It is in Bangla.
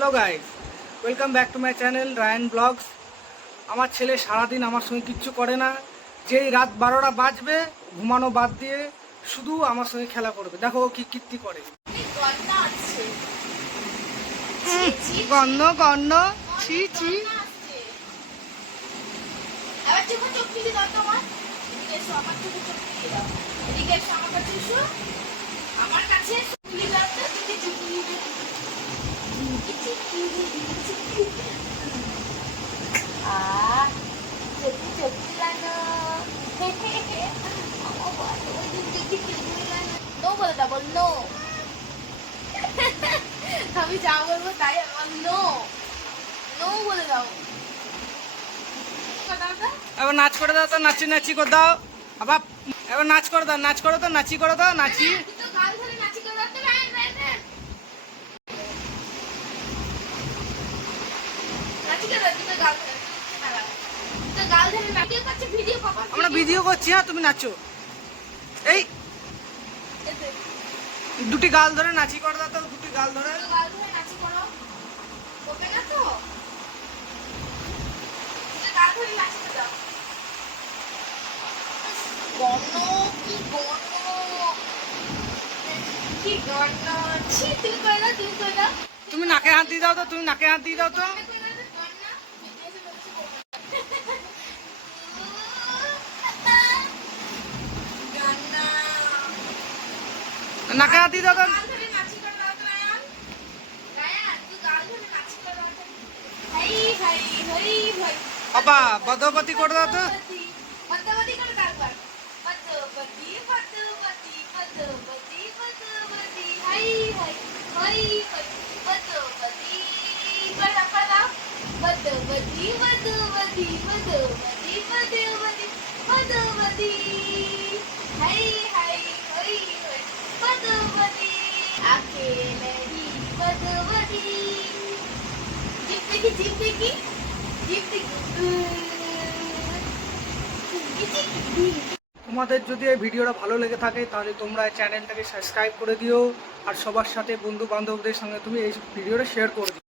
Hello guys, welcome back to my channel Ryan blogs. আমার ছেলে সারাদিন আমার সঙ্গে কিচ্ছু করে না। যেই রাত 12টা বাজবে ঘুমানো বাদ দিয়ে শুধু আমার সঙ্গে খেলা করবে। দেখো ও কি কীর্তি করে। গন্ধ গন্ধ ছি ছি। আমার কাছে আমি যা বলবো তাই আমার নো নো বলে দাও। এবার নাচ করে দাও তো, নাচি নাচি করে দাও। আবার এবার নাচ করে দাও, নাচ করো তো, নাচি করে দাও, নাচি। আমরা ভিডিও করছি, হ্যাঁ তুমি নাচো। এই দুটি গাল ধরে নাচি করে দাও তো, দুটি গাল ধরে। তুমি নাকে হাত দিয়ে দাও তো, তুমি নাকে হাত দিয়ে দাও তো। নাকে হাত দিয়ে দাও তো। বাবা বদপতি করে দাও তো। তোমাদের যদি এই ভিডিওটা ভালো লেগে থাকে তাহলে তোমরা চ্যানেলটাকে সাবস্ক্রাইব করে দিও, আর সবার সাথে বন্ধু বান্ধবদের সঙ্গে তুমি এই ভিডিওটা শেয়ার করে দিও।